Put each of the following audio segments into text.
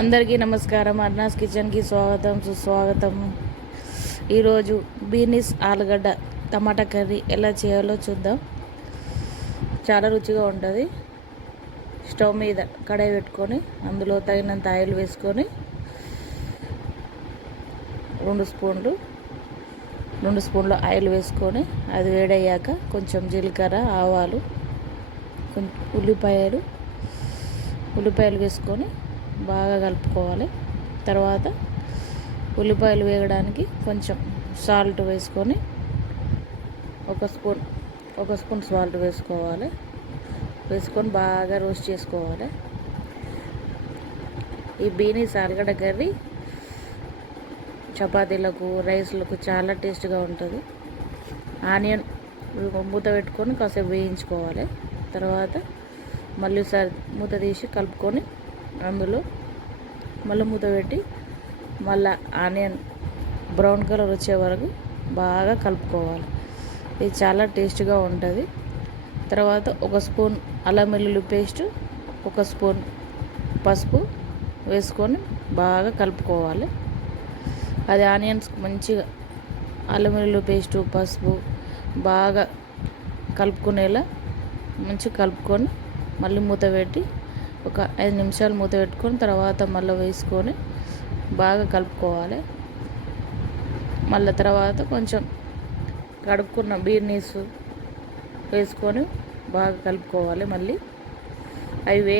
అందరికీ నమస్కారం. అర్నాస్ కిచెన్కి స్వాగతం, సుస్వాగతం. ఈరోజు బీనీస్ ఆలుగడ్డ టమాటా కర్రీ ఎలా చేయాలో చూద్దాం. చాలా రుచిగా ఉంటుంది. స్టవ్ మీద కడాయి పెట్టుకొని అందులో తగినంత ఆయిల్ వేసుకొని 2 స్పూన్లు ఆయిల్ వేసుకొని అది వేడయ్యాక కొంచెం జీలకర్ర, ఆవాలు, ఉల్లిపాయలు వేసుకొని బాగా కలుపుకోవాలి. తర్వాత ఉల్లిపాయలు వేగడానికి కొంచెం సాల్ట్ వేసుకొని ఒక స్పూన్ సాల్ట్ వేసుకొని బాగా రోస్ట్ చేసుకోవాలి. ఈ బీనీస్ ఆలుగడ్డ కర్రీ చపాతీలకు, రైస్లకు చాలా టేస్ట్గా ఉంటుంది. ఆనియన్ మూత పెట్టుకొని కాసేపు వేయించుకోవాలి. తర్వాత మళ్ళీ మూత తీసి కలుపుకొని అందులో మళ్ళీ మూత పెట్టి మళ్ళీ ఆనియన్ బ్రౌన్ కలర్ వచ్చే వరకు బాగా కలుపుకోవాలి. ఇది చాలా టేస్ట్గా ఉంటుంది. తర్వాత 1 స్పూన్ అల్లం వెల్లుల్లి పేస్ట్, 1 స్పూన్ పసుపు వేసుకొని బాగా కలుపుకోవాలి. అది ఆనియన్స్ మంచిగా అల్లం వెల్లుల్లి పేస్టు, పసుపు బాగా కలుపుకునేలా మంచిగా కలుపుకొని మళ్ళీ మూత పెట్టి ఒక 5 నిమిషాలు మూత పెట్టుకొని తర్వాత మళ్ళీ వేసుకొని బాగా కలుపుకోవాలి. మళ్ళీ తర్వాత కొంచెం కడుక్కున్న బీనీస్ వేసుకొని బాగా కలుపుకోవాలి. మళ్ళీ అవి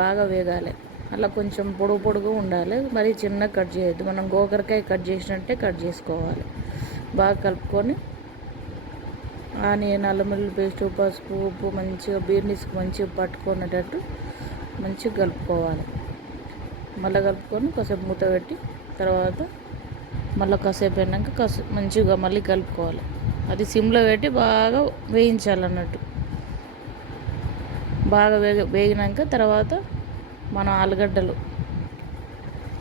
బాగా వేగాలి. అలా కొంచెం పొడుగు ఉండాలి. మరి చిన్నగా కట్ చేయొద్దు. మనం గోకరకాయ కట్ చేసినట్టే కట్ చేసుకోవాలి. బాగా కలుపుకొని ఆనియన్, అల్లం వెల్లుల్లి పేస్టు, పసుపు, ఉప్పు మంచిగా బీనీస్కి మంచిగా పట్టుకునేటట్టు మంచిగా కలుపుకోవాలి. మళ్ళీ కలుపుకొని కాసేపు మూత పెట్టి తర్వాత మళ్ళీ కాసేపు అయినాక మంచిగా మళ్ళీ కలుపుకోవాలి. అది సిమ్లో పెట్టి బాగా వేయించాలన్నట్టు. బాగా వేగినాక తర్వాత మన ఆలుగడ్డలు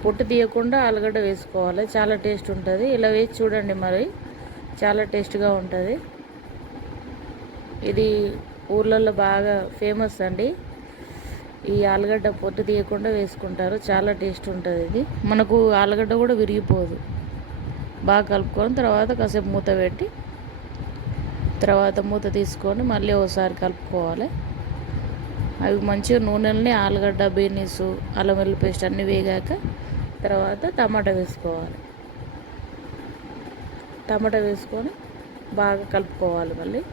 పొట్టు తీయకుండా ఆలుగడ్డ వేసుకోవాలి. చాలా టేస్ట్ ఉంటుంది. ఇలా వేసి చూడండి, మరి చాలా టేస్ట్గా ఉంటుంది. ఇది ఊర్లలో బాగా ఫేమస్ అండి. ఈ ఆలుగడ్డ పొట్టు తీయకుండా వేసుకుంటారు. చాలా టేస్ట్ ఉంటుంది. ఇది మనకు ఆలుగడ్డ కూడా విరిగిపోదు. బాగా కలుపుకొని తర్వాత కాసేపు మూత పెట్టి తర్వాత మూత తీసుకొని మళ్ళీ ఒకసారి కలుపుకోవాలి. అవి మంచిగా నూనెలని ఆలుగడ్డ, బీనీసు, అల్లం వెల్లుల్లి పేస్ట్ అన్నీ వేగాక తర్వాత టమాటా వేసుకోవాలి. టమాటా వేసుకొని బాగా కలుపుకోవాలి. మళ్ళీ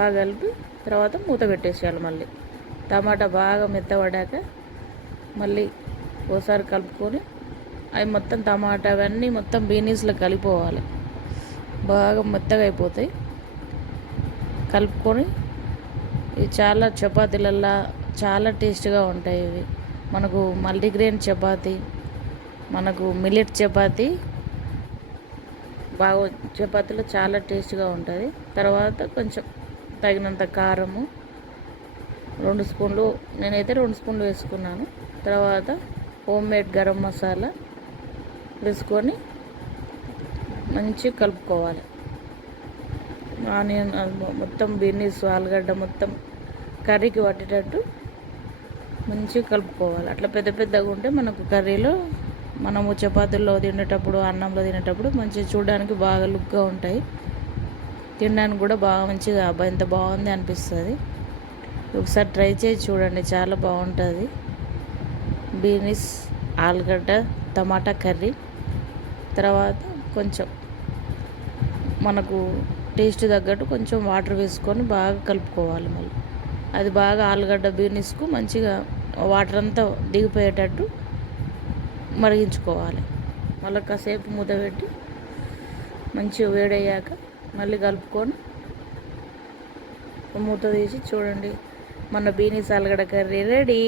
బాగా కలిపి తర్వాత మూత పెట్టేసేయాలి. మళ్ళీ టమాటా బాగా మెత్తబడ్డాక మళ్ళీ ఒకసారి కలుపుకొని అవి మొత్తం టమాటా అవన్నీ మొత్తం బీనీస్లో కలిపోవాలి. బాగా మెత్తగా అయిపోతాయి. కలుపుకొని ఇవి చాలా చపాతీలల్లో చాలా టేస్ట్గా ఉంటాయి. ఇవి మనకు మల్టీగ్రెయిన్ చపాతీ, మనకు మిల్లెట్ చపాతీ బాగా చపాతీలో చాలా టేస్ట్గా ఉంటుంది. తర్వాత కొంచెం తగినంత కారము, 2 స్పూన్లు, నేనైతే 2 స్పూన్లు వేసుకున్నాను. తర్వాత హోమ్మేడ్ గరం మసాలా వేసుకొని మంచిగా కలుపుకోవాలి. ఆనియన్ మొత్తం బీనీస్, ఆలుగడ్డ మొత్తం కర్రీకి పట్టేటట్టు మంచిగా కలుపుకోవాలి. అట్లా పెద్దగా ఉంటే మనకు కర్రీలో మనము చపాతీల్లో తినేటప్పుడు, అన్నంలో తినేటప్పుడు మంచిగా చూడడానికి బాగా లుక్గా ఉంటాయి. తినడానికి కూడా బాగా మంచిగా ఎంత బాగుంది అనిపిస్తుంది. ఒకసారి ట్రై చేసి చూడండి, చాలా బాగుంటుంది. బీనీస్ ఆలుగడ్డ టమాటా కర్రీ. తర్వాత కొంచెం మనకు టేస్ట్ తగ్గట్టు కొంచెం వాటర్ వేసుకొని బాగా కలుపుకోవాలి. మళ్ళీ అది బాగా ఆలుగడ్డ బీనీస్కు మంచిగా వాటర్ అంతా దిగిపోయేటట్టు మరిగించుకోవాలి. మళ్ళీ కాసేపు మూత పెట్టి మంచిగా వేడయ్యాక మళ్ళీ కలుపుకొని మూత తీసి చూడండి, మన బీనీస్ ఆలుగడ్డ కర్రీ రెడీ.